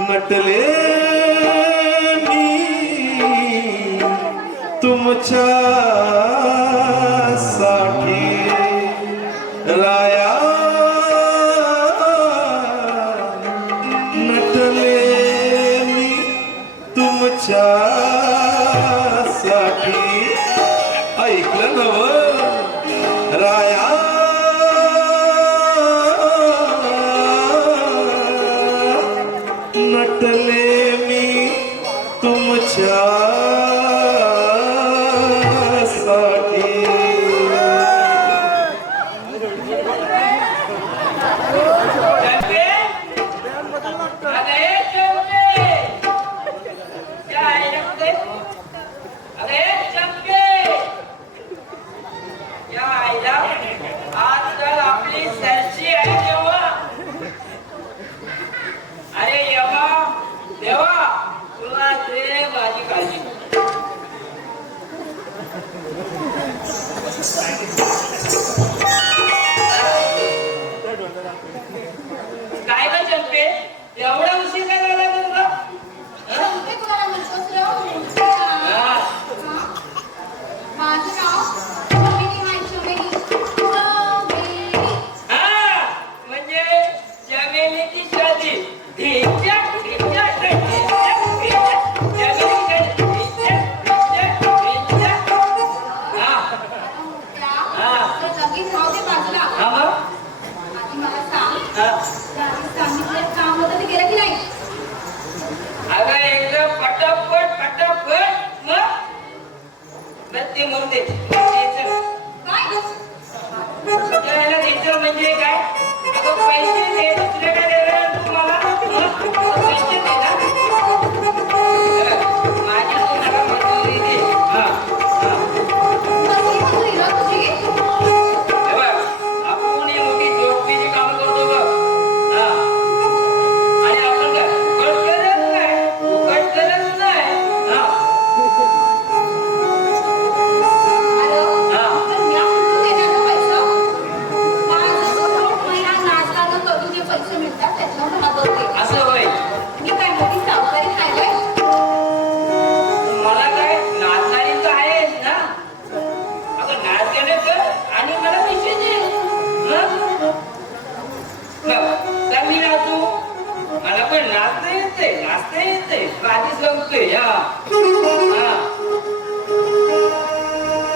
नटले मी तुमच्यासाठी राया नटले मी तुमच्यासाठी ऐकलं नव राया नटले मी तुमच्यासाठी काय ग चंपे एवढा उशीर काय झाला तुला म्हणजे चमेलीची शादी अगं एकदम पटापट पटापट मग ते म्हणते म्हणजे काय अगं पैसे दे दुसरे काय देणार तुम्हाला पैसे दे ना माझी तुम्हाला मजुरी दे आपण मोठी जोडपीची काम करतो बघ आणि आपण काय करत नाही असं होय मला काय नाचणारी तर आहेच ना अगं नाच गाणं कर आणि मला पैसे दे तर मी नाचू मला पण नाचता येते आधीच सांगतोय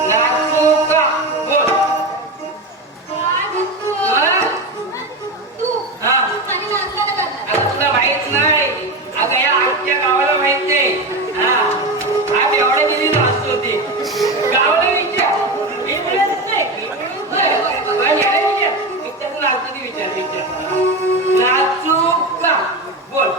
नाचू का बोल तुला माहित नाही अगं या आजच्या गावाला माहित नाही आज एवढ्या दिली नाचतो ते गावाला विचार मी मिळत नाही नाचतो ते विचार नाचू का बोल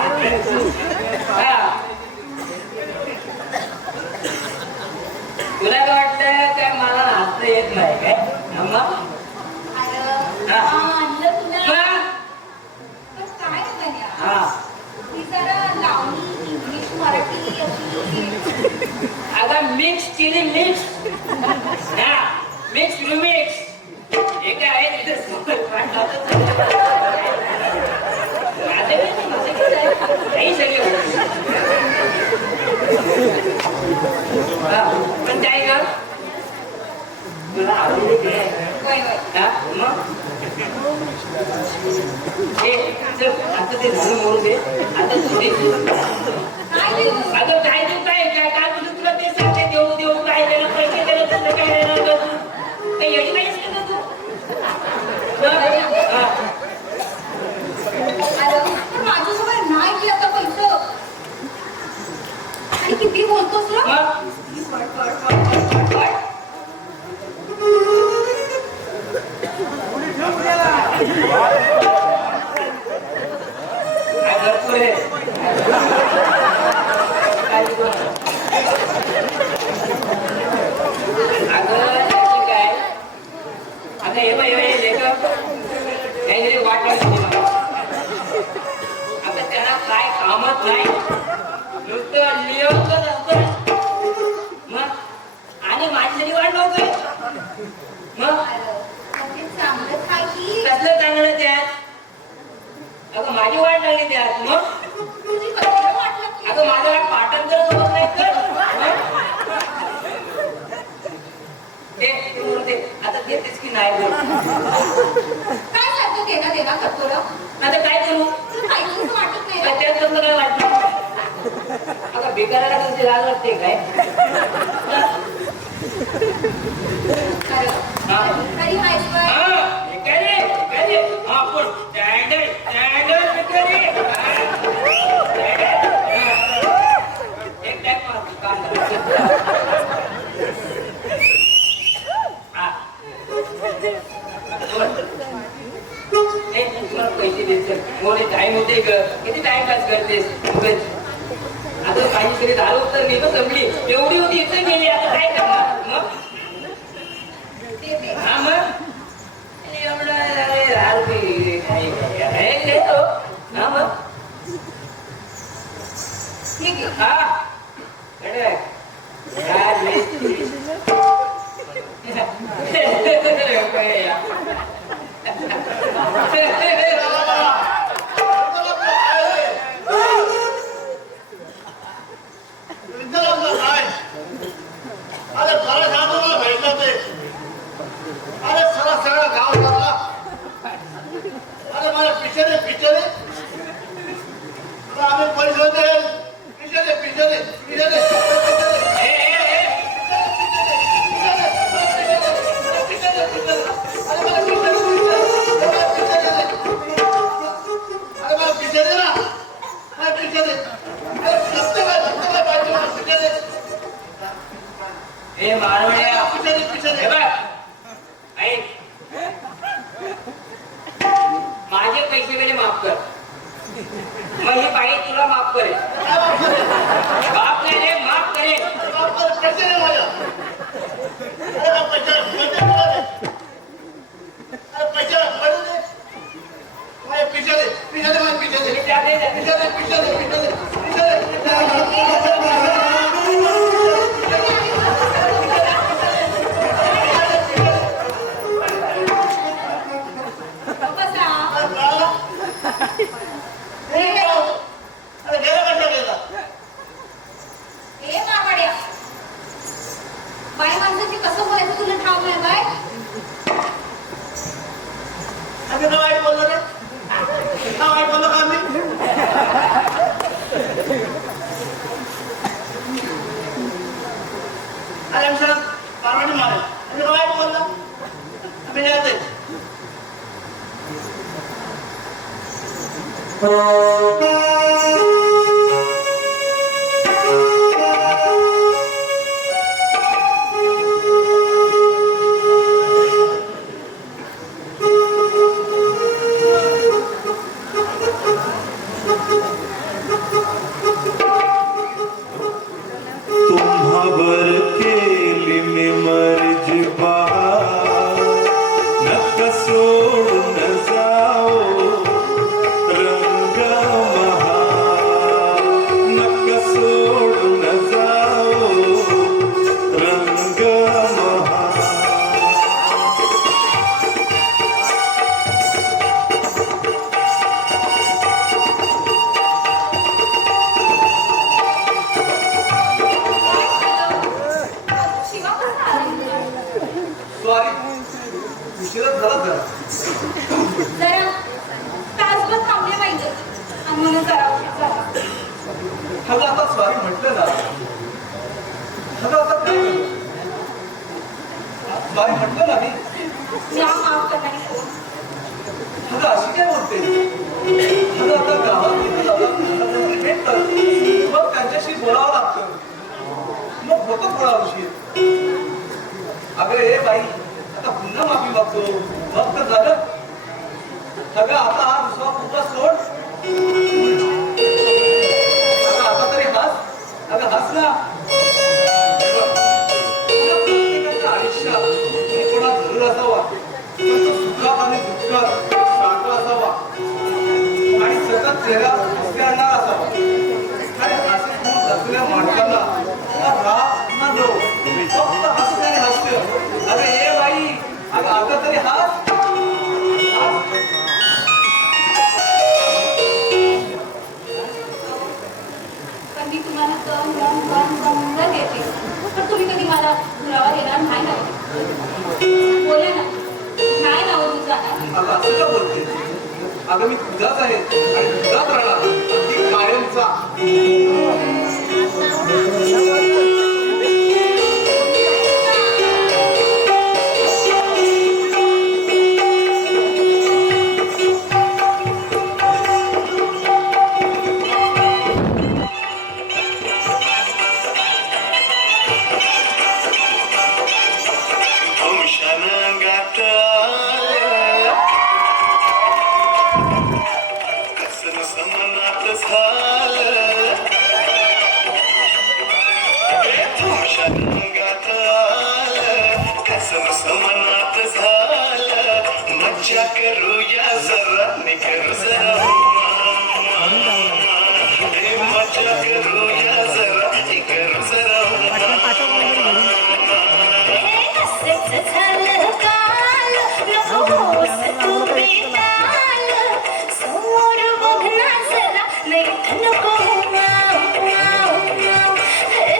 हा. तुला काय वाटतं काय मला नाचता येत नाही काय अम्मा? अरे, हा. आणलं तुला. मग? पण काय रे कन्या? हा. ती जरा लावणी, इंग्लिश, मराठी अशी अगं मिक्स केली मिक्स हा मिक्स रिमिक्स हे काय आहे तिथे समोर पाठवतो. आता नाही सगळे पण काय ग तुला आवडली काय वय वय. हा मग हे चल आता ते झालं मोरू दे आता तू दे काय देऊ? अगं काय देऊ काय काय काय तुझं तुला ते सांगते देऊ देऊ काय देणं पैसे देणं तुझं काय देणार गं तू काही येडी नाहीस का तू हा. अरे, पण माझ्यासोबत नाही की आता पैसे. आणि किती बोलतोस रे? मग पड, पड, पड, पड, पड. काय भरपूर आहे काय तू? अगं त्याची काय आता हे बाई हे लेखक काहीतरी वाट लागली मला आता त्यांना काय कामच नाही नुसतं लिहतच असतं मग आणि माझ्यासाठी वाट नव्हतं मग अरे, पण ते चांगलंच आहे की. कसलं चांगलं त्यात अगं माझी वाट लागली त्यात मग तुझी कसलं वाट लागली? अगं माझं काय पाठांतर होत नाही तर ते बोलते आता देतेस की नाही बोल काय सारखं देणं देणं करतो रे? आता काय करू तुला काहीच वाटत नाही काय रे? त्यात कसं काय वाटलं अगं बेकाराला तुझी लाज वाटते काय अरे, हा. तरी माहित काय? हा, हे काय रे हा पण स्टँडर्ड भिकारी. हा. Standard. हा. एक टाइम मारतो कांदा. हा. बोल. ए, तुम्हाला पैसे देते मोरे टाइम होते ग किती टाइम पास करतेस उगाच. आता काहीतरी झालं तर नेहमी जमली एवढी होती इथे गेली आता काय करणार मग देते. हा मग एवढं अरे राहू दे काही हे देतो हा मग ठीक आहे. हा कडे काय लेती. अरे खरं सांगतो मला भेटलं ते अरे सगळा गाव झाला अरे मला पिचरे आम्ही पैसे होते पिचरे अरे मला पिचरे ना काय पिचरे हे मारवड्या हे बघ ऐक माझे पैसे वेळे माफ कर मग ही बाई तुला माफ करेल बाप नाही रे माफ करेल तुम्ही त्या दे बसा. हे मारवाड्या. बाई माणसाची कसं बोलायचं तुला ठाऊक नाही काय? वाईट बोललो रे वाईट बोललो का मी अरे आमच्या पारवाडी मारे वाईट बोललो आम्ही जाते अगं आता सॉरी म्हटलं ना, अगं आता काय करू? सॉरी म्हटलं ना मी. माफ करणारी कोण? अगं अशी काय बोलते? अगं आता गावात किती लोकांना भेटतात, मग त्यांच्याशी बोलावं लागतं, मग होतं थोडा उशीर. अगं ए बाई, आता पुन्हा माफी मागतो, मग तर झालं. अगं आता हा दुसरा पुन्हा सोड. अगं आता तरी हस. अगं हस ना. प्रत्येकाच्या आयुष्यात कोणा जरूर असावा, पण तो सुखात आणि दुःखात सारखा असावा आणि सतत चेहरा हसते आणणार असावा. आणि असे खूप जगलेल्या माणसांना राग न देऊ, फक्त हसते आणि हास्य. अगं ए बाई, अगं आता तरी हस. पण मी तुम्हाला दम देते, पण तुम्ही कधी मला दुरावा देणार नाही ना. बोला ना, नाही ना ओळखून जाणार. अगं असं का बोलते? अगं मी तुझाच आहे आणि तुझाच राहणार, अगदी कायमचा. मज्जा करूया जरा निकर जरा मज्जा करूया जरा निकर जरा समोर बघना जरा नाही नको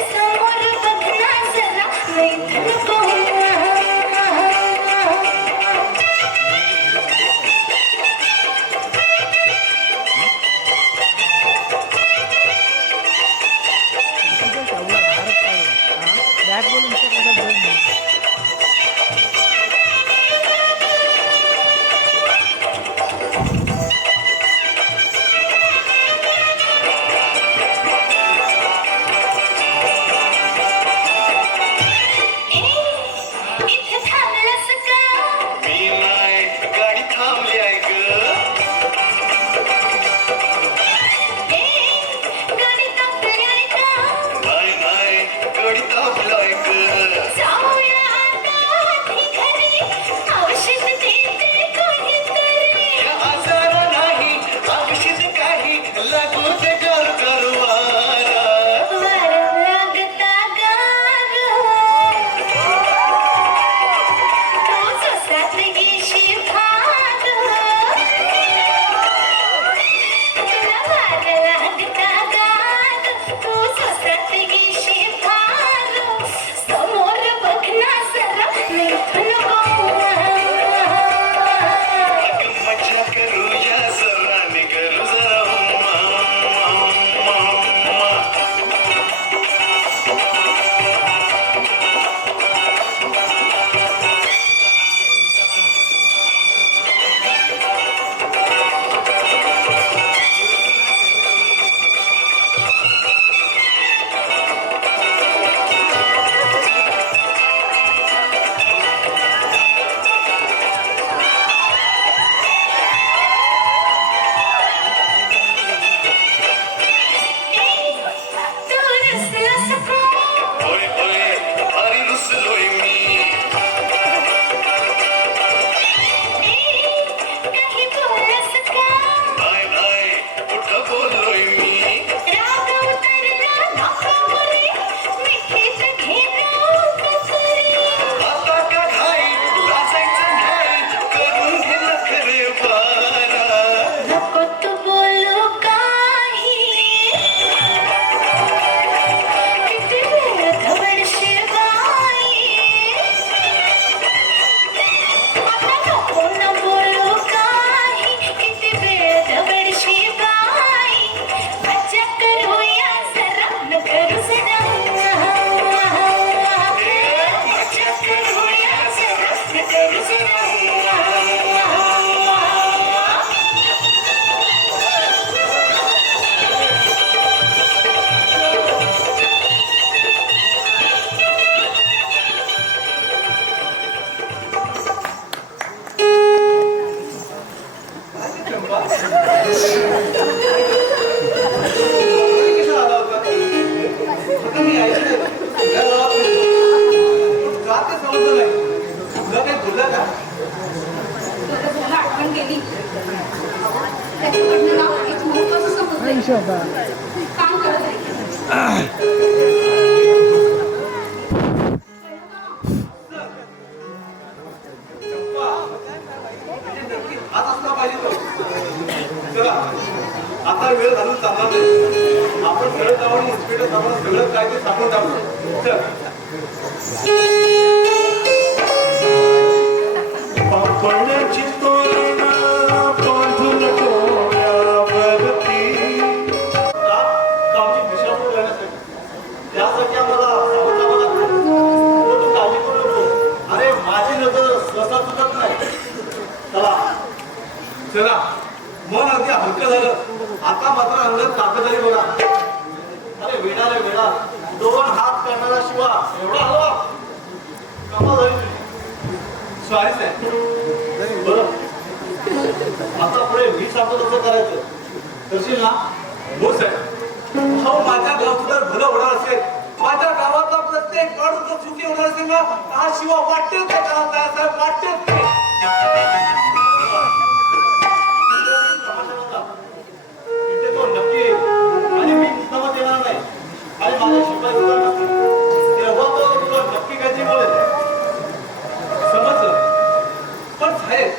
समोर बघना जरा नाही नको काम करत आहे. म्हणजे नक्की हात असला पाहिजे तो. चला आता वेळ घालून चालणार नाही. आपण सरळ जाऊन इन्स्पेक्टर साहेबांना सगळं काय ते सांगून टाकू. चल पापण्याची तोरणं बांधून डोळ्यावरती. गावची दिशाभूल करण्यासाठी त्यासाठी आम्हाला सावधान लागतं. तू काळजी करू नको. अरे माझी नजर सहसा चुकत नाही. चला चला मन अगदी हलकं झालं. आता मात्र अंगात ताकद आली बघा. अरे वेडा रे वेडा, 2 हात करणारा शिवा एवढा हवा कमाल झाली तुझी. सॉरी साहेब. बरं आता पुढे मी सांगतो तसं करायचं करशील ना? हो साहेब. हो माझ्या गावचं जर भलं होणार असेल, माझ्या गावातला प्रत्येक माणूस जर सुखी होणार असेल ना, हा शिवा वाटेल काय करायला साहेब, वाटेल ते. इथे तो नक्की येईल आणि मी मुद्दामच येणार नाही आणि माझ्या शिपाई सुद्धा नसतील. तेव्हा तो तुला नक्की काहीतरी बोलेल. समजलं. पण साहेब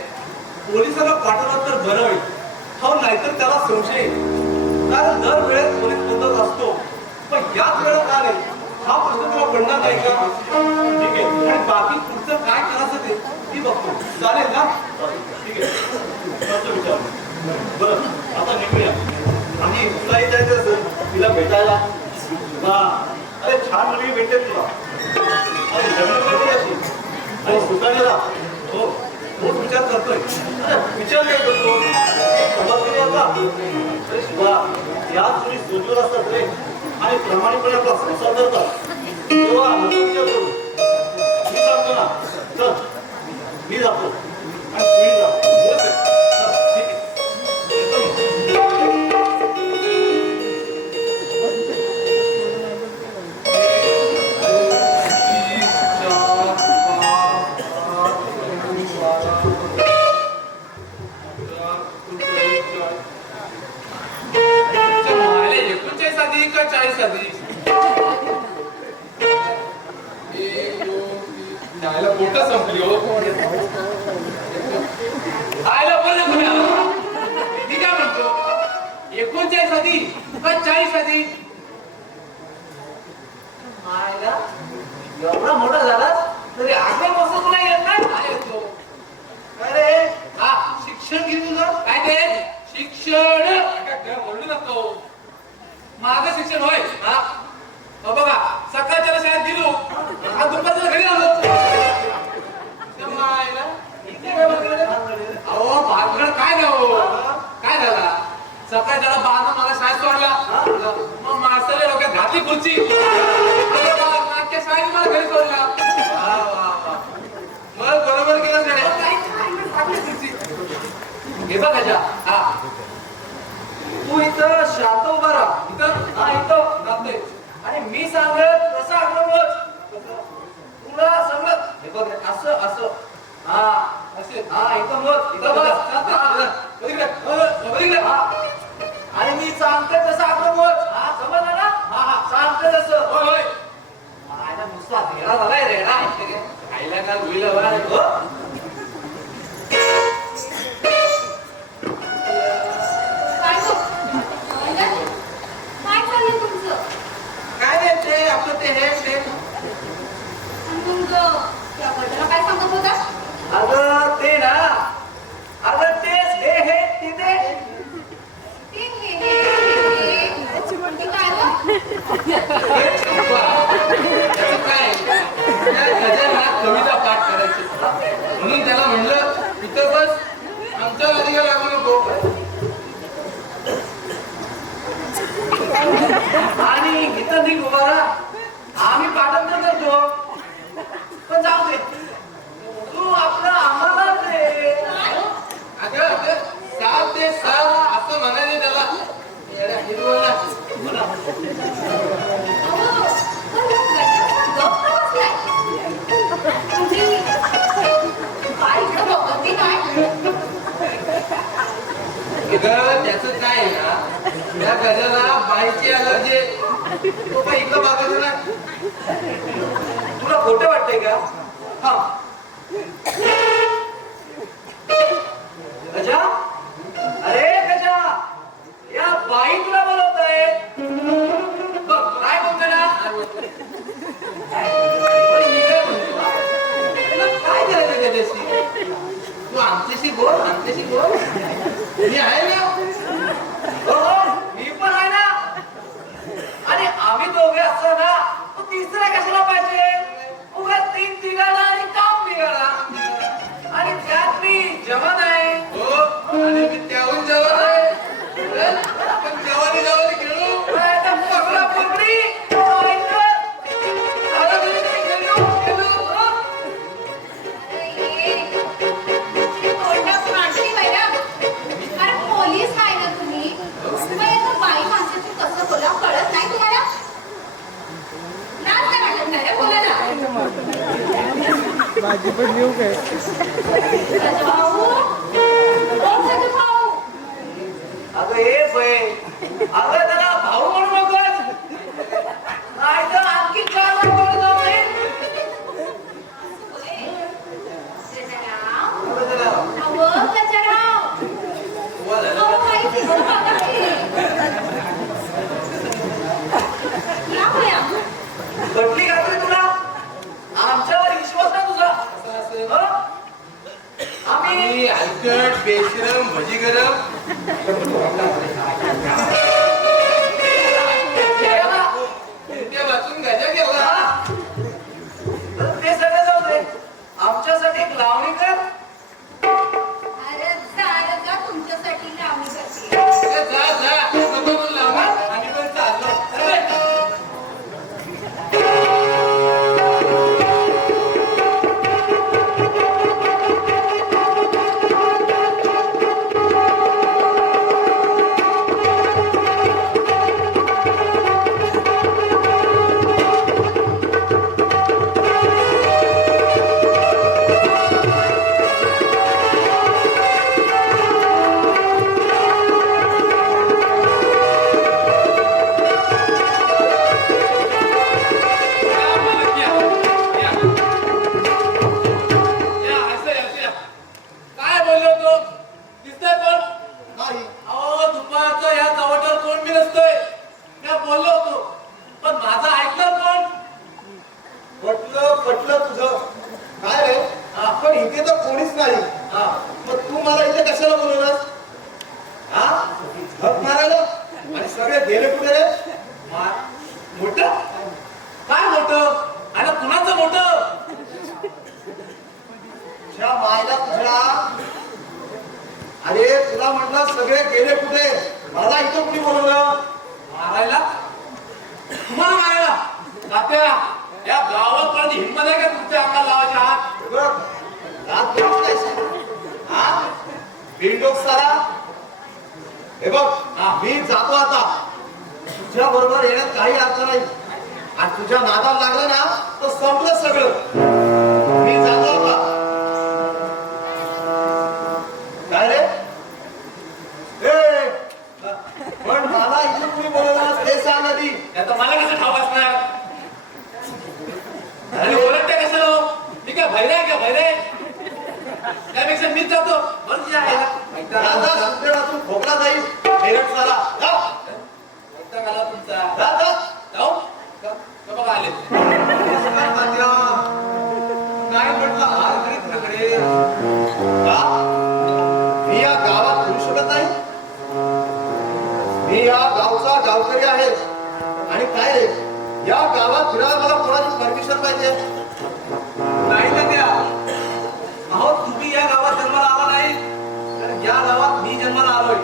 पोलिसांना पाठवलं तर बरं होईल. हो नाहीतर त्याला संशय येईल. कारण दर वेळेस पोलीस बंदच असतो, पण याच वेळेला का नाही हा प्रश्न तुला पडणार नाही का? ठीक आहे. आणि बाकी पुढचं काय करायचं ते मी बघतो. चालेल ना? ठीक आहे करतो विचार. बरं आता निघूया. आणि तुलाही जायचं असेल तिला भेटायला. हा अरे छान मुलगी भेटेल तुला. अरे लग्न कधी असेल आणि सुखायला हो तोच विचार करतोय. अरे विचार काय करतो समजते आता. अरे शिवा याच मुली सोजूर असतात रे आणि प्रामाणिकपणे आपला संसार करतात. तेव्हा नको विचार करू. मी सांगतो ना चल मी जातो आणि तुम्ही जा. हो साहेब. चला, ठीक आहे. येतो मी. पोटा संपली हो. आयला बरं पुण्या. मी काय म्हणतो 39 आधी का 40 आधी? आयला एवढा मोठा झालास तरी आकडे बसत नाही येत नाही. काय येतो? काय रे हा शिक्षण घेऊन तुझं काय ते शिक्षण काय बोलू नको. माझं शिक्षण होय. हा हो बघा सकाळच्या शाळेत गेलो हा दुपारच्या घरी आलो. मायला इथे काय भानगड? अहो भानगड काय नाही हो. काय झाला सकाळी त्याला बांधा मला शाळेत सोडला. मग मास्तरने डोक्यात घातली खुर्ची. अरे बाबा मागच्या शाळेत मला घरी सोडला. वा वा वा. मग बरोबर केलं शाळेत. हे बघायच्या हा तू इथं शांत उभा राहा. इथं हा इथं जाते. आणि मी सांगत तसं आक्रमक तुला सांगत हे बघ रे, असं असं हा असे हा इथं मत इथं बस हा. आणि मी सांगते तसं आक्रमक हा समजलं ना. हा हा सांगते तसं. होय होय. माझा नुसता रेडा झालाय रेडा. खायला का गुईला बघा नाही. काय गो? म्हणजे? काय चाललंय तुमचं? काय रे ते आपलं ते हे ते आणि मग त्या गटाला काय सांगत होता? अगं ते ना अगं तेच हे हे तिथे ते काय गं? त्याचं काय त्या गजाला कविता पाठ करायची म्हणून त्याला म्हणलं इथं बस आमच्या गाडीला लागू नको. आणि इथं निघ उभा राहा. आम्ही पाठांतर करतो. पण जाऊ दे तू आपलं आम्हाला दे. अगं अगं 7 ते 6 असं म्हणाले त्याला. येड्या हिरवळला. म्हणा. अहो, पण गटाला गप्प का बसलाय? म्हणजे काय इकडं बघत की काय? अगं त्याचं काय आहे ना त्या गजाला तो पण इकडं बघायचं नाही. तुला खोटं वाटतंय का? हा गजा, अरे गजा, या बाई तुला बोलवत आहेत. बघ काय बोलतो ना. तुला काय करायचं गजाशी? तू आमच्याशी बोल, आमच्याशी बोल. मी आहे ना. हो, मी पण आहे ना. आणि आम्ही दोघे असतो ना, तो तिसरा कशाला पाहिजे? उगा 3 बिघाडा आणि काम बिघाडा. आणि त्यात मी जवान आहे. हो, आणि मी त्याहून जवान आहे. आपण जवानी जवानी खेळू. पकडा पकडी. अरे पोलीस आहे ना तुम्ही? मग एका बाई माणसाची कसं बोला कळत नाही तुम्हाला? लाज नाही वाटत नाही रे बोलायला? भाऊ, कोण त्याचा भाऊ? अगं हे बाई, अगं त्याला भाऊ म्हणू नकोस. नाहीतर आणखी 4 वर जाऊ नये. गजराव, अगं त्याला अहो गजराव, उभा झाला. अहो बाई दिसतं बघा की. या बया. बदली घातली तुला. आमच्यावर विश्वास नाही तुझा. हं? आम्ही हलकट बेशरम भजी गरम ते वाचून गजा गेला. ते सगळं जाऊ दे. आमच्यासाठी एक लावणी कर. अरे जा तुमच्यासाठी लावणी करते. जा जा नको म्हणून लावा. आम्ही पण चाललो. चल. काय बोललो तो? दिसतंय कोण? नाही. अहो दुपारचं या चवटावर कोण बी नसतंय. मी बोललो होतो, पण माझं ऐकलं कोण? पटलं तुझं. काय रे? पण इथे तर कोणीच नाही. हा. मग तू मला इथे कशाला बोलवलंस? हा? हक मारायला? आणि सगळे गेले कुठे रे? मोठं? काय मोठं? आणि कुणाचं मोठं? तुझ्या मायला तुझ्या. अरे तुला म्हटलं सगळे गेले कुठे? मला इथं कुणी बोलवलं? मारायला? तुम्हाला मारायला? तात्या, या गावात कोणाची हिंमत आहे का तुमच्या अंगाला लावायच्या हात? बघ, रात दिवस काय? हा? बिनडोक सारा. हे बघ, मी जातो आता. तुझ्या बरोबर येण्यात काही अर्थ नाही. आणि तुझ्या नादाला लागलं ना तर संपलं सगळं. मी जातो आता. काय रे? ए, पण मला इथे कुणी बोलवलं ते सांग आधी. आता मला कसं ठाव असणार? आणि ओरडते कशाला हो? मी काय भैरे आहे का भैरे? त्यापेक्षा मीच जातो. बरं जे आहे ना. राजा सुंदरातून खोकला जाईल. हेरट सारा. जा. वैताग आला तुमचा. जा, जा. जाऊ? का बघा आले. काय म्हटलं हार घरीत नकडे. का? मी या गावात फिरू शकत नाही. मी या गावचा गावकरी आहे. आणि काय रे, या गावात फिरायला मला कोणाची परमिशन पाहिजे? नाही ना त्या. अहो तुम्ही या गावात जन्माला आला नाही, तर या गावात मी जन्माला आलोय.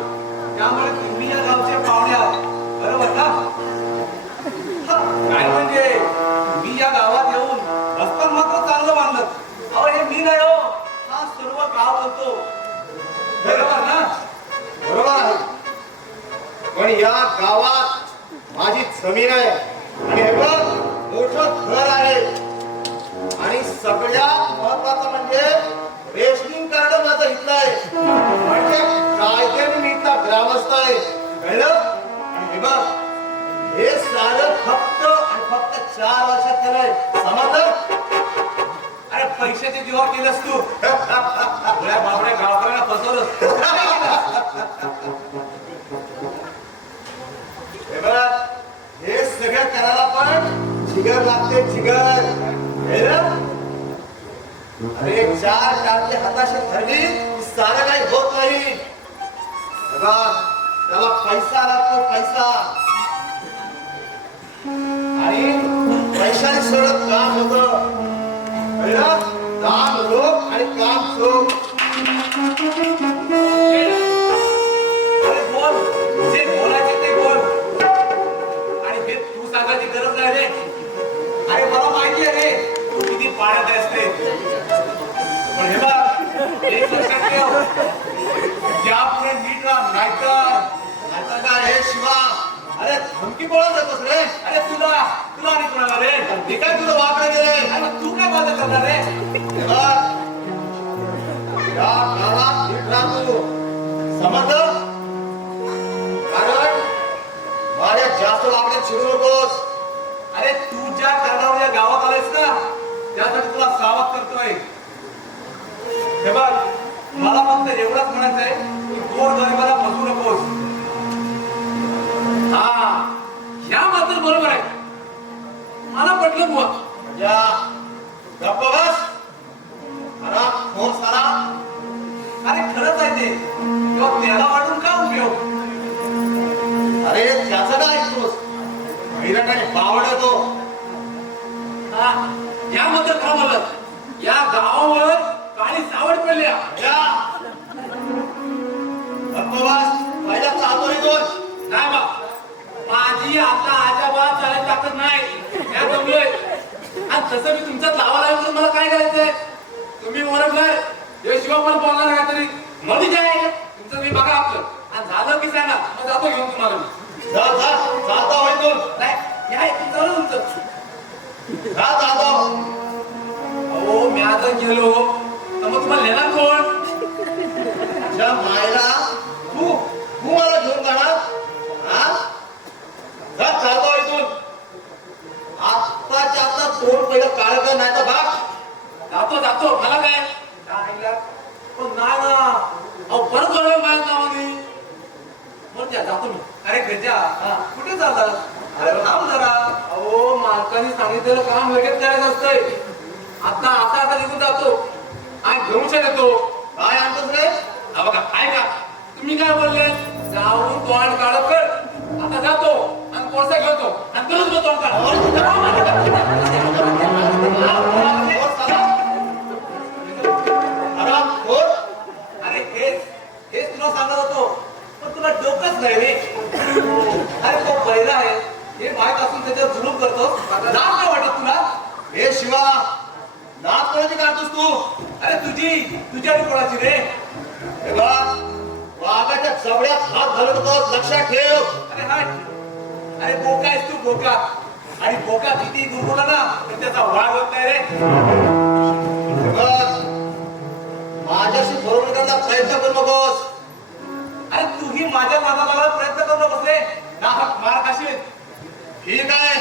त्यामुळे तुम्ही या गावचे पाहुणे आहात. बरोबर ना? काय म्हणजे मी या गावात येऊन रस्ता मात्र चांगलं बांधलं. अहो हे मी नाही हो, हा सर्व गाव बोलतो. बरोबर ना? बरोबर आहे. पण या गावात माझी जमीन आहे. आणि हे बघ, मोठं घर आहे. आणि सगळ्यात महत्वाचं म्हणजे रेशनिंग कार्ड माझं इथलं आहे. म्हणजे कायद्याने मी इथला ग्रामस्थ आहे. कळलं? आणि हे बघ, हे सारं 4 वर्षात केलंय समजलं. अरे पैशाच्या जीवावर केलंस तू तुला बाबड्या गावकऱ्यांना फसवलंस हे बघ, हे सगळं करायला पण जिगर लागते जिगर. हे ना? अरे 4 टाके हाताशी धरली की सारं काही होत नाही. हे बघ, त्याला पैसा लागतो पैसा. आणि पैशाने सगळं काम होतं. हे ना? काम लोक आणि काम सुख. अरे बोल जे बोलायचे ते बोल आणि हे तू सांगायची गरज नाही रे. अरे मला माहिती आहे रे तू किती पाण्यात आहेस ते. पण हे बघ एक लक्षात ठेव यापुढे नीट राहा नाहीतर काय हे शिवा, अरे धमकी बोलत जातोस रे. अरे तुला तुला आणि कुणाला रे मी काय तुझं वाकडे गेले. अरे तू काय माझं करणार रे. या काळात नीट राहतो समजलं. कारण माझ्या जास्त वाकड्यात शिरू नकोस. अरे तू ज्या कारणावर या गावात आलायस ना त्यासाठी तुला सावध करतोय. हे बघ मला फक्त एवढंच म्हणायचंय की गोड गरिबाला फसवू नकोस. हा ह्या मात्र बरोबर आहे मला पटलं बुवा. या गप्प बस. अरे फोन सारा. अरे खरंच आहे ते किंवा त्याला वाटून का उपयोग. अरे त्याचं काय ऐकतोस. हैराट आणि बावड तो. हा याबद्दल खरं बोलत या गावावर काळी सावड पडल्या. या गप्प बस. पहिला चालतो रे दोन. नाही बा माझी आता आजाबाद चालायची ताकद नाही. या जमलोय आणि तसं मी तुमच्यात लावायला येऊन मला काय करायचंय. तुम्ही ओरडलाय हे शिवा पण बोलणार नाही तरी मध्ये जाय तुमचं मी बघा आपलं आणि झालं की सांगा मग जातो घेऊन तुम्हाला मी. जा जा चालता होय दोन. नाही या तुमचं तुमचं जा चालतो. अहो मी आता गेलो तर मग तुम्हाला नेणार कोण. ज्या मायला तू तू मला घेऊन जाणार. हा जा चालतो इथून. आत्ताच्या आता तोंड पहिलं काळ कर नाही तर भाग. जातो जातो मला काय पण नाही ना अहो परत बोलवा माझ्या नावाने म्हणून त्या जातो मी. अरे गजा कुठे चालला. अरे थांब जरा. अहो मालकाने सांगितलेलं काम लगेच करायचं असतंय. आता आता आता निघून जातो आणि घेऊन येतो. काय आणतोस रे. हा बघा ऐका तुम्ही काय बोलले जाऊन तोंड काढत कर. आता जातो आणि कोळसा घेतो आणि परत मग तोंड अरे हेच तुला सांगत होतो पण तुला डोकंच नाही रे. अरे तो पहिला आहे हे माहित असून त्याच्यावर जुलूम करतोस. लाज नाही वाटत तुला. हे शिवा नाच कोणाची काढतोस तू. अरे तुझी आणि कोणाची रे. हे बघ वाघाच्या चवड्यात हात घालत होतोस लक्षात ठेव. अरे हट. अरे बोका आहेस तू बोका आणि बोका किती दुर्बोला ना तर त्याचा वाढ होत नाही रे. हे बघ माझ्याशी बरोबर करायचा प्रयत्न करू नकोस. अरे तूही माझ्या मागाला प्रयत्न करू नकोस रे. ना मार खाशील. ठीक आहे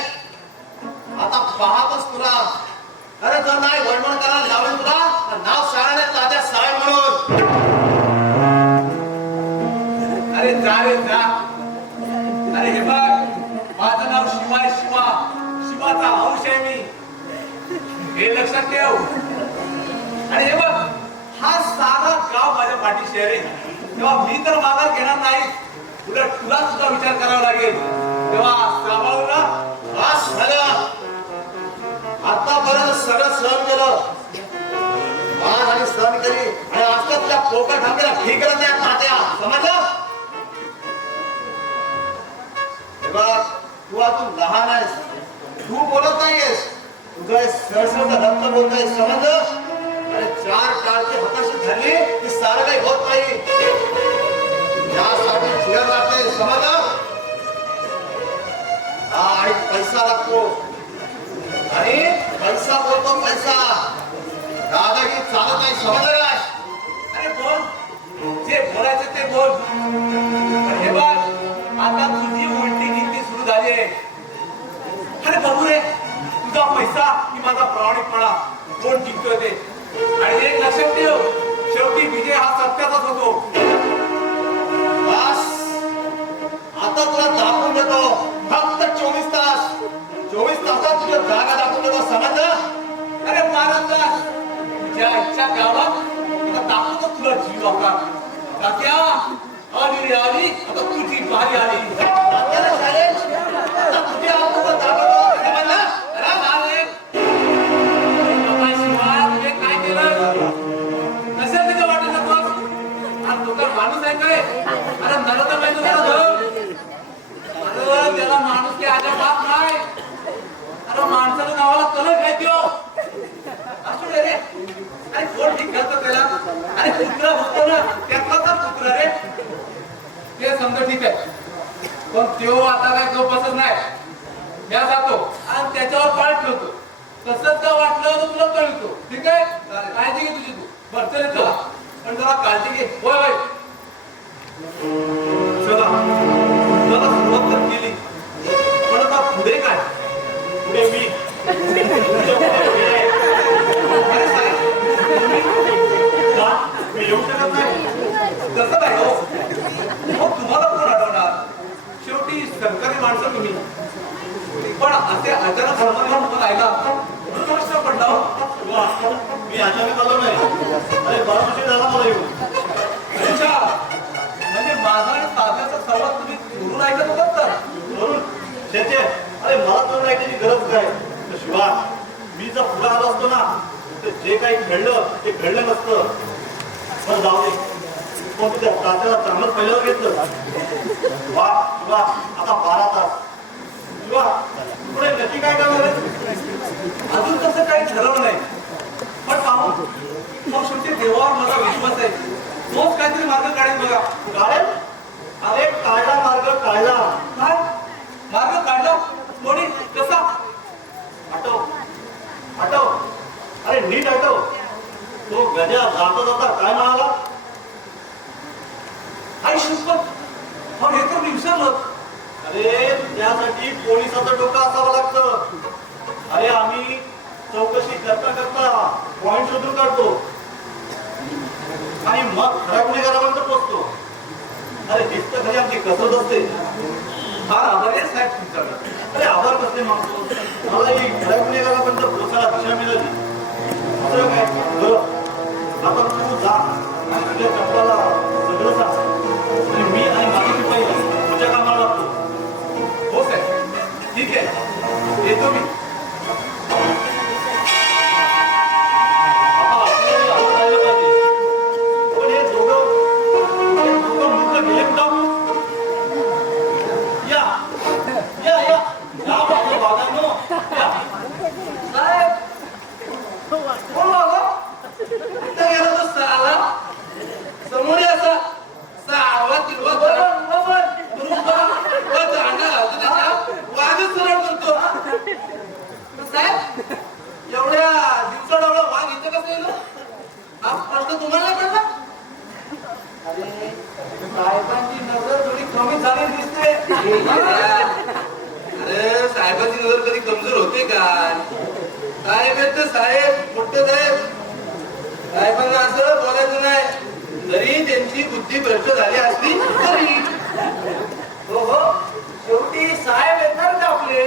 आता पाहतोस तुला. अरे जर नाही वळवण करायला लावेल तुला तर नाव शाळेने तात्या साहेब म्हणून. अरे जा रे जा. अरे हे बघ माझं नाव शिवा आहे. शिवाचा अंश आहे मी. हे लक्षात ठेव. आणि हे बघ हा सारा गाव माझ्या पाठीशी आहे रे. तेव्हा मी तर मागास घेणार नाही. उलट तुला सुद्धा विचार करावा लागेल. तेव्हा सांभाळू ना. बस झालं. आतापर्यंत सगळं सहन केलं. मान आणि सहन केली आणि आता तुझ्या पोकळ ठाकेला ठीक करत नाही तात्या समजलं. हे बघ तू अजून लहान आहेस. तू बोलत नाहीयेस. तुझं सरसरचं रक्त बोलतोय समजलं. अरे 4 टाळची हाताशी धरली की सारं काही होत नाही. त्यासाठी जिगर लागते समजलं. आणि पैसा लागतो आणि पैसा बोलतो पैसा. दादागिरी चालत नाही समजलं काय. अरे बोल जे बोलायचं ते बोल. पण हे बघ आता तुझी उलटी गिनती सुरू झाली आहे. अरे बघू रे दिसा की माझा प्रामाणिकपणा कोण जिंकतोय ते. आणि एक लक्षात ठेव, शेवटी विजय हा सत्याचाच होतो. बस आता तुला दाखवून देतो. फक्त 24 तास 24 तासात तुझ्या जागा दाखवून देतो. समजलं? अरे महाराज, तुझ्या इच्छा गावात तुला दाखवतो तुला जीव आकार. तात्या आली रे आली, आता तुझी बारी आली. तात्याला challenge. आता तुझ्या हातात जागा दाखव. समजलं? अरे बारे, बाबा शिवा, तुझे काय केलं? कशाला तिच्या वाटेत जातोस? आणि तो काय माणूस आहे काय? अरे नरक तर पाहिजे त्याला धर. अरे त्याला माणूस की आजा बाप नाही. अरे माणसाच्या नावाला कलर काय त्यो? असू दे रे. अरे कोण ठीक करतो त्याला? अरे कुत्रा होतो ना, त्यातला तर कुत्रा रे. ते समजा ठीक आहे, पण त्यो आता काय गप्पच नाही. या जातो आणि त्याच्यावर पाय ठेवतो. तसंच का वाटलं तर तुला कळतो. ठीक आहे, काळजी घे तुझी तू. बरं चल चला, पण जरा काळजी घे. होय होय. चला, चला सुरुवात तर केली, पण आता पुढे काय? पुढे मी तुझ्या पुढे मी आहे. अरे साहेब, का? मी येऊ शकत नाही. कसं नाही हो? हो, तुम्हाला कोण अडवणार? शेवटी सरकारी माणसं तुम्ही. पण असे अचानक समाधान राहिला प्रश्न पडला हो. वा, मी अचानक आलो नाही. अरे बराच उशीर झाला मला येऊन. अच्छा, म्हणजे माझा आणि तात्याचा संवाद तुम्ही दुरून ऐकत होतात तर? वरून शेचे, अरे मला तर ऐकायची गरज काय? तर शिवा, मी जर पुढे आलो असतो ना, तर जे काही घडलं ते घडलं नसतं. बरं जाऊ दे. पण तुझ्या तात्याला चांगलं पहिल्यावर घेतलं. वा शिवा, आता 12 तास. शिवा, पुढे नक्की काय करणार आहे? अजून तसं काही ठरवलं नाही, पण पाहू. मग शेवटी देवावर माझा विश्वास आहे. तोच काहीतरी मार्ग काढेल बघा. काढेल? अरे काढला मार्ग काढला. काय मार्ग काढला? कोणी? कसा? आठव आठव, अरे नीट आठव. तो गजा जाता जाता काय म्हणाला? आई शपथ, पण हे तर मी विसरलो. अरे त्यासाठी पोलिसाचं डोकं असावं लागतं. अरे आम्ही चौकशी करता करता पॉइंट शोधून काढतो आणि मग खऱ्या गुन्हेगारापर्यंत पोहोचतो. अरे दिसतं खरी आमची कसरत असते. फार आभारी आहे साहेब तुमच्याकडे. अरे आभार कसले मागतो? मला ही खऱ्या गुन्हेगारापर्यंत पोहोचायला दिशा मिळाली. दुसरं काय? बरं, आता तू जा आणि तुझ्या चप्पाला सगळं सांग. आणि मी आणि माझी शिपाई तुझ्या कामाला लागतो. हो साहेब, ठीक आहे, येतो मी. आता आपल्याला असं राहिलं पाहिजे. पण हे दोघं मुक्त गेले कुठं? या या या या बाबा बागांनो, या. साहेब, कोण बाबा? इथं गेला तो साला. समोर ये असा. सावा किलवा जरा. व दांडा लावतो त्याच्या. वाघच सरळ करतो. पण साहेब, एवढ्या दिवसाढवळा वाघ इथं कसं येलो? हा प्रश्न तुम्हाला नाही पडला? अरे, साहेबांची नजर थोडी कमी झाली दिसते. अरे, साहेबांची नजर कधी कमजोर होते का? साहेब आहेत तर साहेब, मोठे साहेब. साहेबांना असं बोलायचं नाही. जरी त्यांची बुद्धी भ्रष्ट झाली असली तरी. हो हो, शेवटी साहेब येणार का आपले?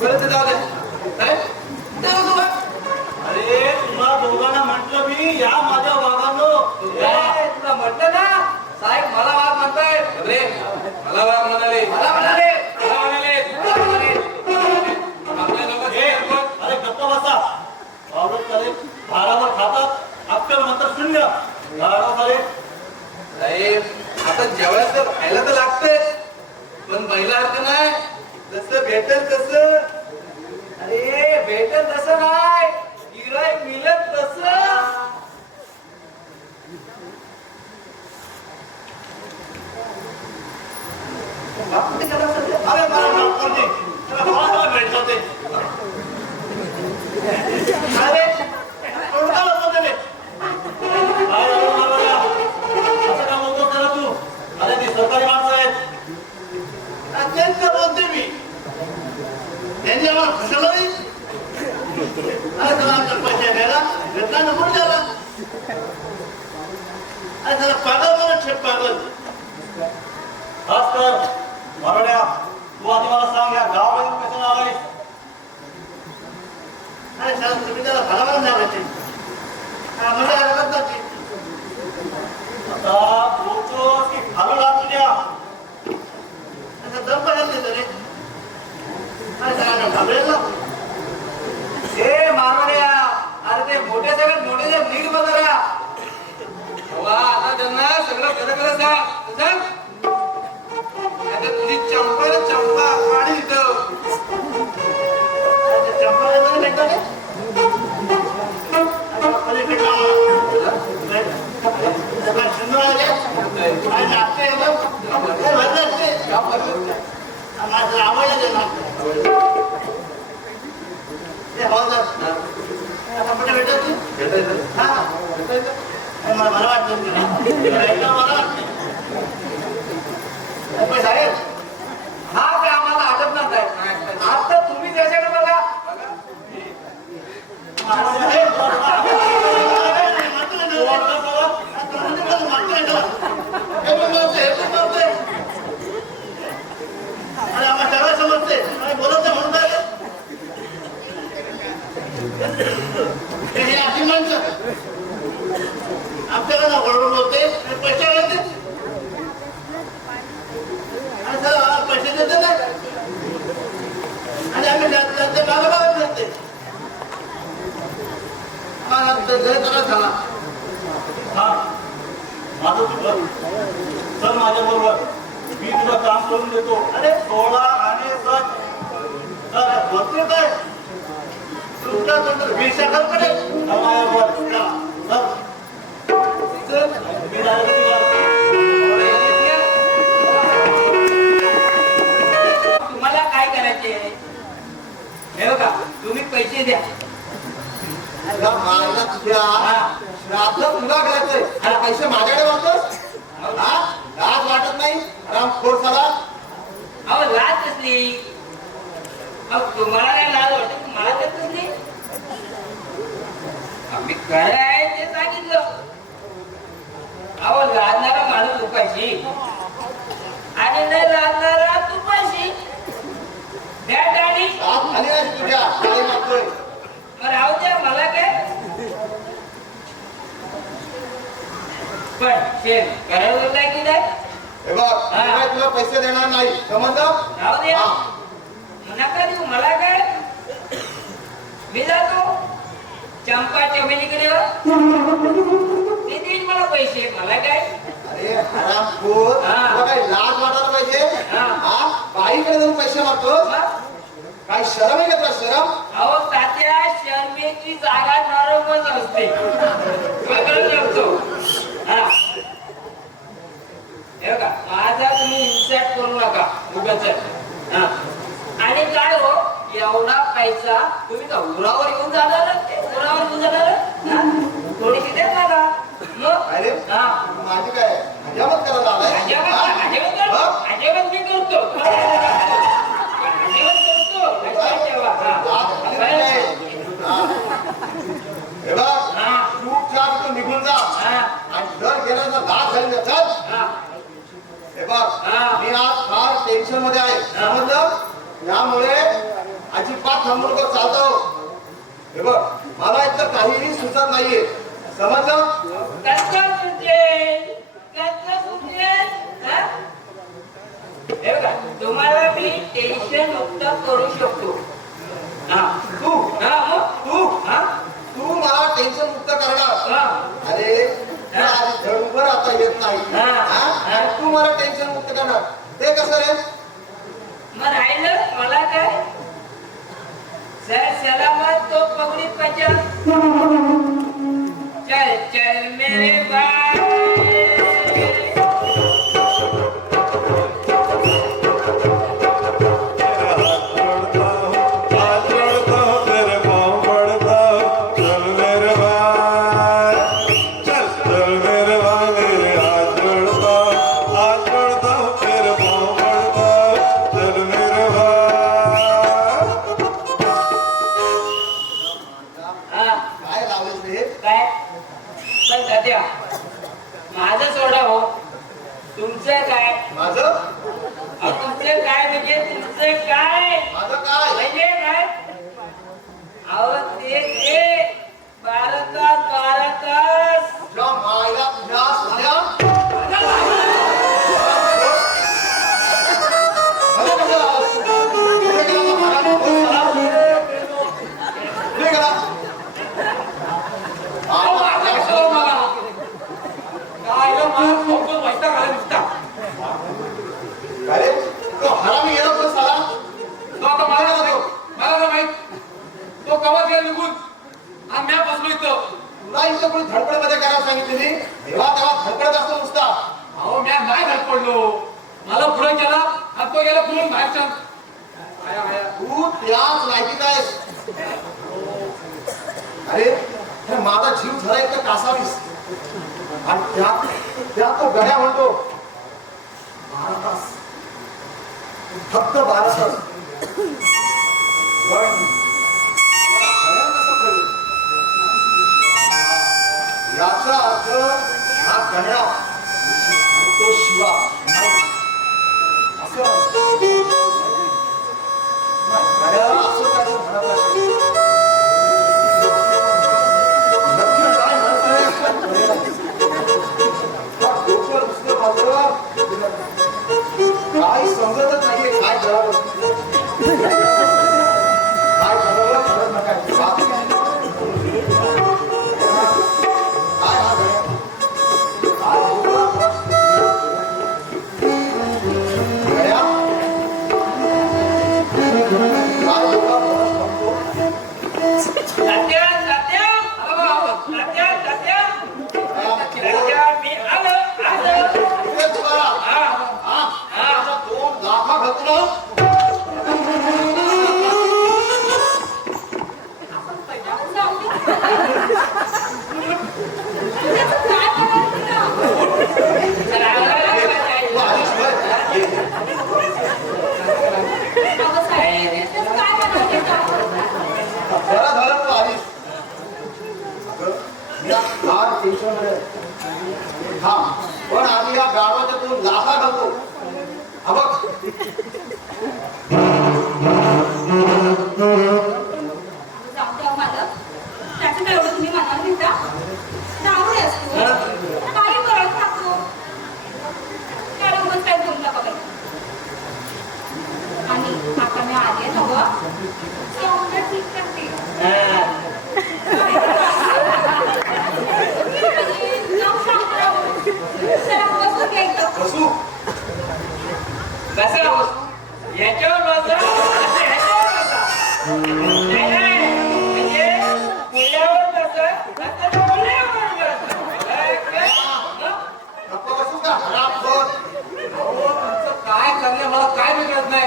बरं ते जाऊ दे. साहेब, ते बघू बा. अरे तुम्हा दोघांना म्हटलं मी, या माझ्या वागांनो. ए, तुला म्हटलं ना, साहेब मला वाघ म्हणताय. रे, मला वाघ म्हणाले. मला म्हणाले. मला म्हणाले. मला म्हणाले. आपल्या लोकांचं ए, काय कोण? अरे गप्पा बसा. आवडत चालेल, भारावर खातात, अक्कल म्हणतात शून्य. गाडा चालेल. साहेब, आता जेवायला तर खायला तर लागतंय, पण बैलासारखं नाही. जसं भेटेल तसं. अरे भेटेल तसं नाही, गिऱ्हाईक मिळेल तसं. अरे मला डॉक्टर दे. मला भेटलं ते. अरे कोणता होतं ते? काय झालं मला? असं का बोलतो त्याला तू? अरे ती सरकारी माणसं आहेत. त्यांचं बोलते मी. त्यांनी आम्हाला फसवलं नाही. अरे तुला पैसे द्यायला घेतला नको द्यायला. अरे त्याला पागल म्हणून छेप पागल. भास्कर मराड्या तू आधी मला सांग या गावामध्ये कशाला आलाय. अरे सांग तुम्ही त्याला भरावाला सांगायचे मला हरकत नाही. आता बोलतोस की घालू लाग तुझ्या दम पडत नाही रे. काय सांगा घाबरेल ए मारवाड्या अरे ते मोठे सगळ्यात मोठे जे नीट बघा वा आता त्यांना सगळं खरं सांग आता तुझी चंपा चंपा काढी इथं चंपा भेटतो मला वाटतं साहेब हा ते आम्हाला आठवणार नाही आता तुम्ही त्याच्याकडे बघा अरे आम्हाला सगळं समजते बोलत नाही म्हणून हे अशी माणसं आपल्याला ना बरोबर होते पैसे आले पैसे देते नाही आणि आम्ही मागे मागे फिरते झाला. हा माझं तुझं चल माझ्या बरोबर मी तुला काम करून देतो. अरे 16 आणि 7 भरपूर काय तुमच्या तोंडात 20 कडे तुम्हाला काय करायचे हे बघा तुम्ही पैसे द्या. माझ्या तुझ्या श्राद्ध तुला करायचंय आणि पैसे माझ्याकडे वापस हा लाज वाटत नाही राम खोड साला. अहो लाज कसली. अहो तुम्हाला नाही लाज वाटत मला तर कसली. आम्ही खरं आहे ते सांगितलं. अहो लाजणारा माणूस उपाशी आणि नाही लाजणारा तुपाशी द्या टाळी. लाज झाली नाही तुझ्या काय मागतोय मग राहू द्या मला काय पण शेर करायला की नाही. हे बघ मी काय तुला पैसे देणार नाही समजलं. राहू द्या नका देऊ मला काय. मी जातो चंपा चमेलीकडे ते देईल मला पैसे मला काय. अरे हरामखोर तुला काय लाज वाटायला पाहिजे हा बाईकडे जाऊन पैसे मागतो काय शरम आहे का तुला शरम. अहो तात्या शर्मेची जागा नरमच असते वेगळं लागतो. हा हे बघा माझा तुम्ही इन्सर्ट करू नका उगाच. हा आणि काय हो एवढा पैसा तुम्ही का उरावर येऊन जाणार उरावर येऊन जाणार थोडीशी देत ना मग. अरे हा माझी काय हजामत करायला आलाय अजिबात मी करतो हे बघ चुपचाप तू निघून जा आणि जर गेलं तर लाज झाली तर चल. हे बघ मी आज फार टेन्शन मध्ये आहे समजलं. यामुळे अजिबात थांबू नको चालतो. हे बघ मला इथं काहीही सुचत नाहीये समजलं. तुम्हाला मी टेन्शन मुक्त करू शकतो. तू मला टेन्शन मुक्त करणार. अरे धडूभर आता येत नाही तू मला टेन्शन मुक्त करणार ते कसं रे. मग राहिलं मला काय सर सलामत तो पगडीत पाहिजे. चल चल मेरे भाई इथं कोणी धडपडमध्ये करायला सांगितलेली तेव्हा तेव्हा धडपडत असतो नुसता. अहो म्या नाही धडपडलो, मला पुढे केला आणि तो गेला पुढून बाहेरच्या. तू त्याच लायकीत आहेस. अरे हे माझा जीव झाला इतका कासावीस आणि त्यात तो गड्या म्हणतो 12 तास, फक्त 12 तास. पण गड्याला कसं कळलं? याचा अर्थ हा गड्या आणि तो शिवा नाही. असं गड्याला असं काय म्हणत असेल. नक्की काय म्हणतोय डोक्यावर दुसरं माझं काय समजतच नाहीये. काय करावं काय करावं कळत नका. काय हा गड्या काय बोलला? गड्या काय बोलला? तात्या, तात्या, तात्या, तात्या, तात्या, मी आलो. हे तुम्हाला हा 2 लाखा घातलो. जाऊ दे. त्याचं काय करायचं ना? चला, तू आलीस होय? ये. अहो साहेब, त्याचं काय करायचं ना? बरं झालं तू आलीस. अगं, मी फार टेन्शनमध्ये आहे. थांब, पण आम्ही या गावाच्या 2 लाखा घालतो. हा बघ. जाऊ द्या मालक. त्याचं काय एवढं तुम्ही मनावर घेता? जाऊ दे असतो. काही करायला टाकतो. त्याला उगाच काही बोलू नका बाई. आणि आता मी आली आहे हवं सगळं ठीक करते. नाव सांगतो. चला बसून घ्या इथं. बसू. कसं याच्यावर बसा, असं ह्याच्यावर बसा. नाही, नाही, म्हणजे पुण्यावर बसा, असं पुण्यावर बसा. काय? हं? गप्पा बसू का? हरामखोर. अहो तुमचं काय चाललंय मला काय बिघडत नाही.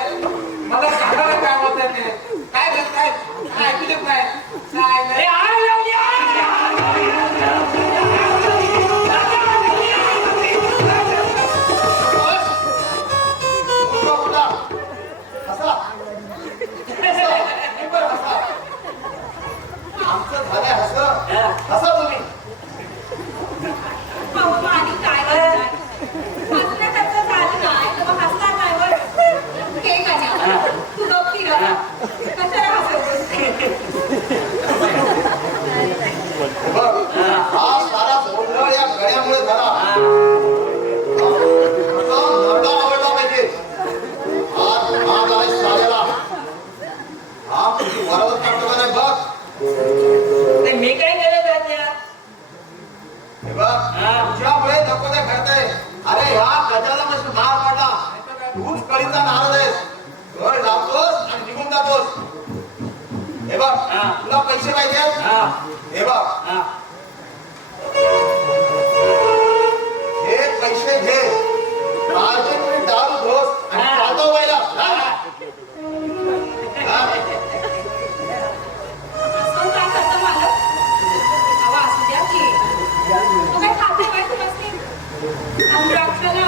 मला सांगायला काय होत आहे ते. काय करताय? काय ऐकू देत नाही. काय अरे, नाही. आग लावली, आग लावली. उठा, उठा. हसा. हसा. हे बरं हसा. आमचं झालंय हसं. हसा तुम्ही. अहो, मग आणि काय करणार? हसण्यासारखं झालं नाही तर मग हसणार नाही बरं. घे गाण्या. तू गप फिरव. कशाला हसवतोस? बघ, हा सारा गोंधळ या गड्यामुळे झाला. आता नरडा आवडला पाहिजे. आज भाग आलाय साऱ्याला. हा तुझी वरावत टाकतो का नाही बघ. ते मी काय केलं तात्या? हे बघ, तुझ्यामुळे नको ते घडतंय. अरे ह्या गजाला म्हणजे मार पडला. तूच कळीचा नारद आहेस. घर लावतोस आणि निघून जातोस. हे बघ, तुला पैसे पाहिजे. हे बघ, हे पैसे घे. काळजी तुम्ही दारू धोस आणि पाहतो व्हायला. असं काय करतं मालक? अहो, असू द्या की. तो काय खाते काय तुम्हाला? आणि द्राक्षाला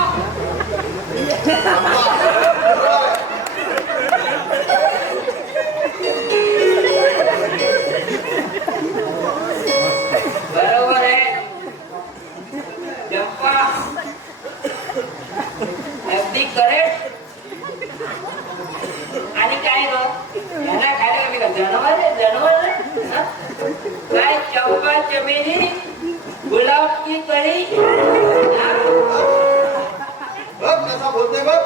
बरोबर आहे. चंपा अगदी करेक्ट. आणि काय ग यांना खायला कमी का जनावर आहे, जनावर आहे. हं? काय चंपा चमेली गुलाब की कळी. बघ कसा बोलतोय बघ.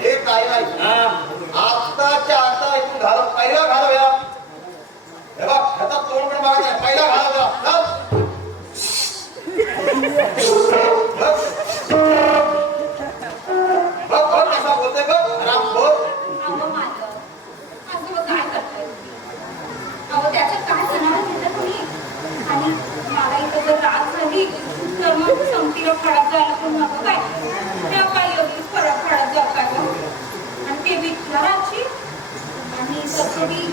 हे काय नाही. आत्ताच्या आता इथून घाल. पहिला घालूया. हे बघ ह्याचा तोंड पण बघायचं नाही. पहिला घालूया. बघ बघ बघ कसा बोलतोय बघ. आराम बोल. अहो मालक, असं मग काय करताय? अहो त्याचं काय जनावर घेता तुम्ही? आणि ऐकून नको काय तेव्हा काय एवढी फरक पडत जात काय गं? आणि ते विचाराची आणि तसंही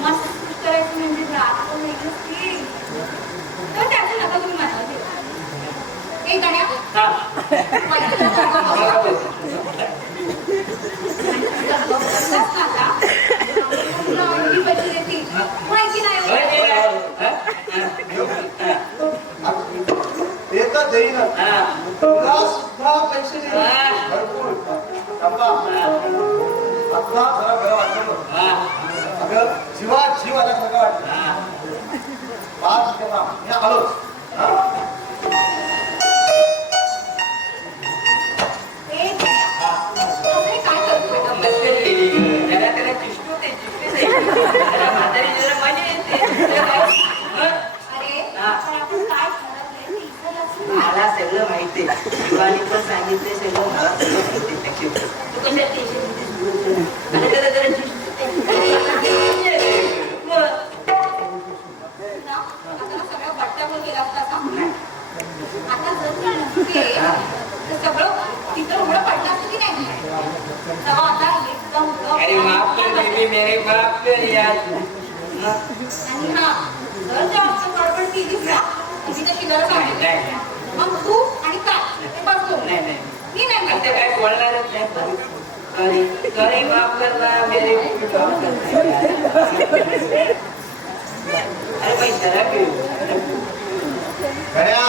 मस्त करायचं म्हणजे रात पण वेगळंच की. तर त्याचं नका तुम्ही मनाला घेऊ. ए गण्या, हा मला तुला बघा बघ. तुला आणखी पैसे देतील. माहिती नाही होय होत. ते काय? येतं देईनच. हा. तुला सुद्धा पैसे देईन. हा. भरपूर. थांबा. आता जरा बरं वाटलं. हा. अगं जीवात जीव आल्यासारखं वाटलं. हा. पाच केला मी आलोच. हा? ए गण्या, असं काय करतोय? मस्त केली. जरा त्याला चिष्टूच आहे. जरा म्हातारी जरा मजा येते. हं? अरे, हा. पण आपण काय ठरवलंय ते इथं लक्ष मला सगळं माहितीये. शिवानी पण सांगितलंय सगळं मला सगळं माहितीये. तू कशा टेन्शन घेतेस? आणि जरा जरा चिष्टूच आहे. मग. ना, आता ना सगळं बट्ट्यावर गेला होता का? आता जर का नसते, तर सगळं तिथं उघडं पडलं असतं की नाही? तेव्हा आता एकदम अरे माफ कर बेबी मेरे माफ कर यार. आणि हा, जर जास्त गडबड केलीस ना, तर मी तशी गरज आहे. नाही. मग तू आणि काय? हे बस करू. नाही नाही मी नाही आता म्हणते. काय बोलणारच नाही. सॉरी सॉरी माफ करना मेरे माफ करना. अरे भाई शराब पिऊ. गड्या,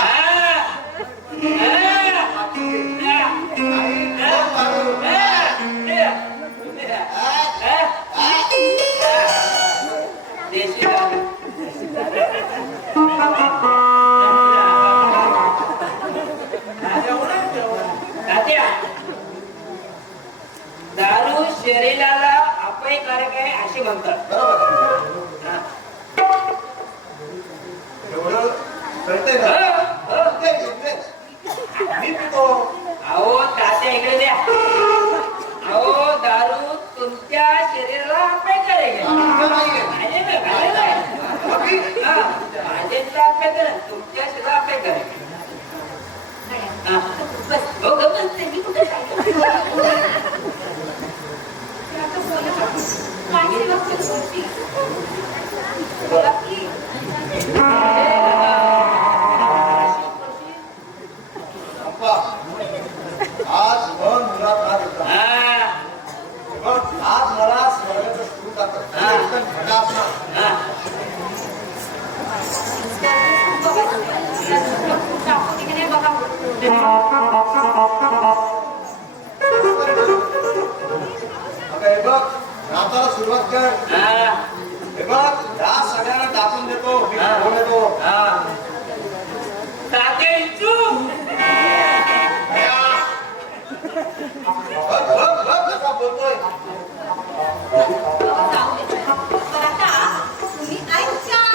देशी दारू. तात्या, दारू शरीराला अपायकारक आहे असे म्हणतात. बरोबर. हा. एवढं कळतंय ना? हो, हो. ते. मी पितो. अहो तात्या इकडे द्या. अहो दारू तुमच्या शरीराला अपायकारक आहे. तुमचं नाहीये. माझ्याला आहे. बाकी? हा, माझ्याला अपायकारक आहे. तुमच्या शरीराला अपायकारक आहे. हा. बस. हो, हो, बस. बसते मी कुठे जायचं? ते आता बोला. काय सेवा करू शकते? बोला की. संपा. आज मन मुलात राहत होता. हा, पण आज मला स्वर्गाचं सुख जातं. हा. एकदम भटा असणार. हा. दाखवते की नाही बघा. आता हे बघ, नाचाला सुरुवात कर. हा. हे बघ, या सगळ्यांना टाकून देतो. मी हा. घेऊन येतो. हा. तात्या इच्छू. बघ, बघ, बघ कसा बोलतोय. जाऊ दे. पण आता तुम्ही ऐका.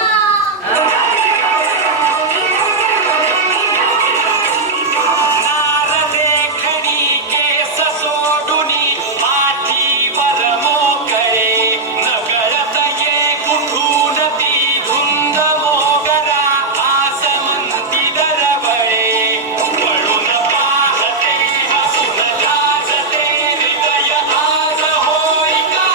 आज होय का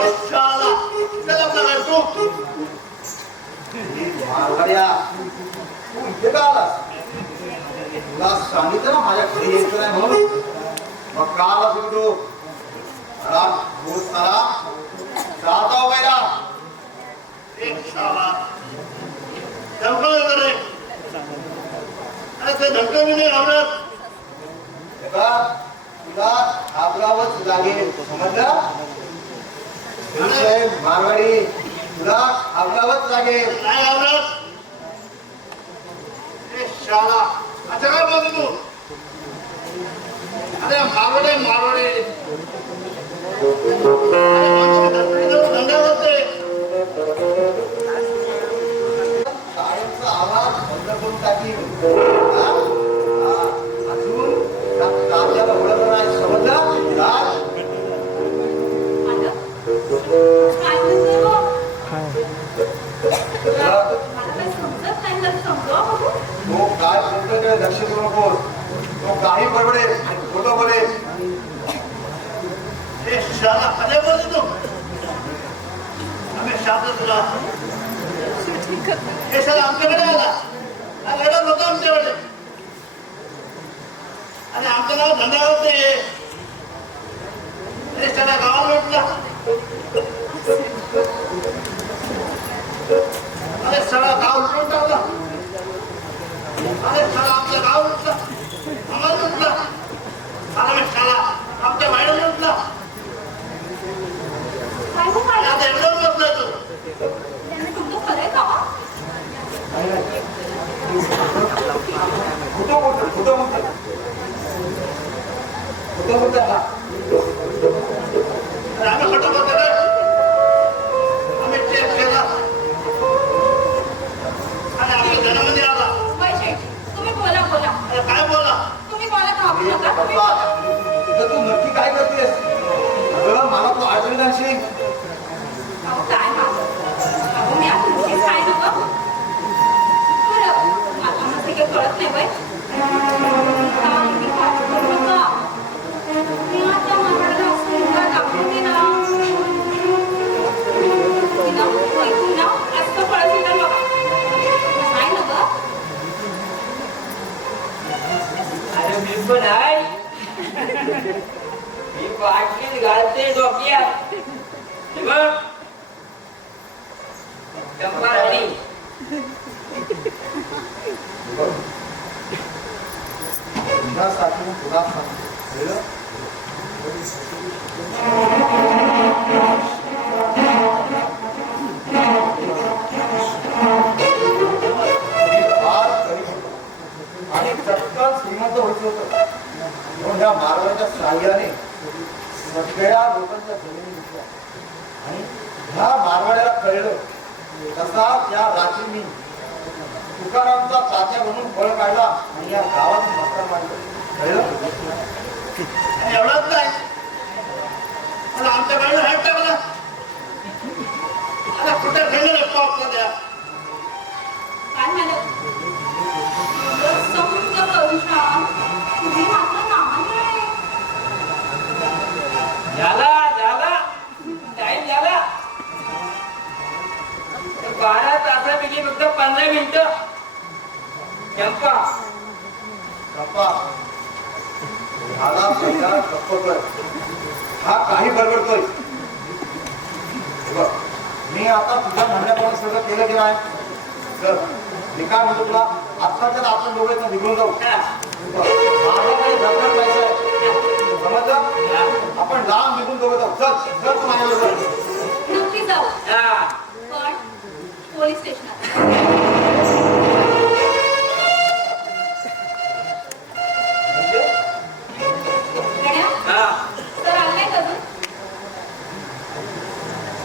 शाला चल आपला तू मारवाड्या तू इथे का आलास तुला सांगितलं ना माझ्या घरी यायचं नाही म्हणून मग का आलास तू साला जाता वगैरा एक शाला धमकावलं रे अरे ते धमकावलं नाही आवडत तुला आपलावच लागेल समजलं मारवाडी तुला आपलावच लागेल नाही आवडत शाला अच्छा काय बोलतो तू अरे मारवडे मारवडे धंदा होते शाळेचा आवाज बंद करून टाकी अजून आपल्याला ओळख नाही समजलं आलं? काय म्हणतोय गं? मला काही समजत नाही तर समजावा बघू. तो काय बोलतोय त्याकडे लक्ष देऊ नकोस तो काही बडबडेल आणि खोटं बोलेल हे शाला अरे बोलतो तू आम्ही शाला तुला हे शाला आमच्याकडे आला हा लढत होता आमच्याकडे आणि आमचं नाव धंदा होते अरे शाला गावाला लुटला अरे शाला गाव लुटून टाकला अरे शाला आमचं गाव लुटला आम्हाला लुटला अरे शाला आमच्या बाहेर लुटला काय गं बाळा? आता एवढं बसलाय तू त्याने तुमचं खरंय का? खोटं बोलतो खोटं बोलतो खोटं बोलतो हा अरे आम्ही खोटं बोलतो रे आम्ही चेक केला आणि आपल्या घरामध्ये आला वैशे, तुम्ही बोला बोला. अरे काय बोला तुम्ही मला घाबरू नका. तुम्ही बाप्पा, इथं तू नक्की काय करतेस अगं मला तू अडचणीत आणशील अहो, काय माझं? अहो, मी आज तुमचीच काय नको? बरं, मला असं काही कळत नाही बाई. मी काय करू नका. मी आता मामाला स्कूलला दाखवते ना. तिला ऐकून ना, असं कळत नाही तर बघा. काय ना गं? अरे मी पण आहे मी बाटलीत घालते डोक्यात हे बघ चंपा राणी तुझ्यासाठी तुला सांगतो आणि चटकन श्रीमंत व्हायचं होतं म्हणून ह्या मारवाच्या साह्याने सगळ्या लोकांच्या जमिनी घेतल्या आणि ह्या मारवाड्याला कळलं तसा त्या रात्री मी तुकारामचा तात्या म्हणून बळ काढला आणि या गावात मस्ता मांडलं कळलं आणि एवढंच नाही मला आमच्या गाडीवर हात टाकला आता कुठे खेळलं रे पाप द्या काय झालं? एवढं समृद्ध करुषा, तुम्ही मात्र नामाने आहे. झाला टाइम झाला 12 तासापैकी फक्त 15 मिनिटं चंपा गप्पा झाला पहिला गप्प कर हा काही बडबडतोय हे बघ मी आता तुझ्या म्हणण्याप्रमाणे सगळं केलं की नाही तर मी काय म्हणतो तुला आत्ताच्या आपण दोघं निघून जाऊ माझ्याकडे झटपट पैसा आहे समजलं आपण लांब निघून दोघं जाऊ चल चल तू माझ्याबरोबर नक्की जाऊ, हा पण पोलीस स्टेशनात. म्हणजे गण्या, हा सर आले नाहीत अजून?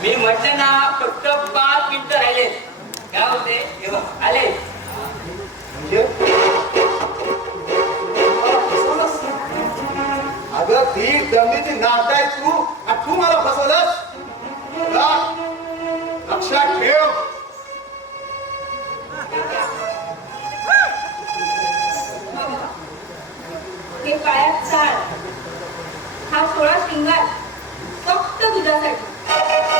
मी म्हटलं ना फक्त 5 मिनिटं राहिले काय होते हे बघ, आले म्हणजे अगं ती दंगलीची नाट आहे तू आणि तू मला फसवलंस का? लक्षात ठेव हे काळ्यात झाड हा 16 शिंगार फक्त तुझ्यासाठी.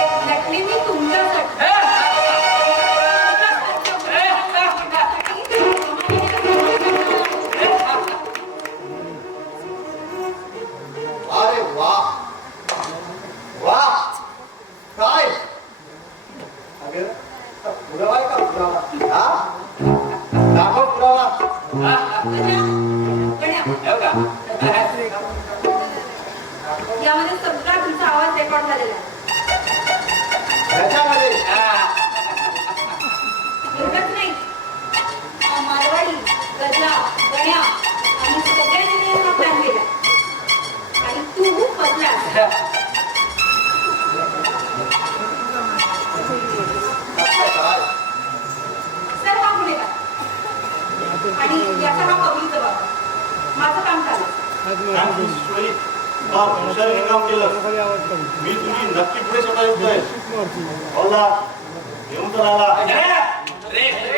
काय सर हा गुन्हेगार आणि याचा हा पब्लिकचा बाबा. माझं काम झालं. ईश्वरी फार हुशारीने काम केलं. मी तुझी नक्की पुढे स्वतः येतोय. बोला घेऊन तर आला. रे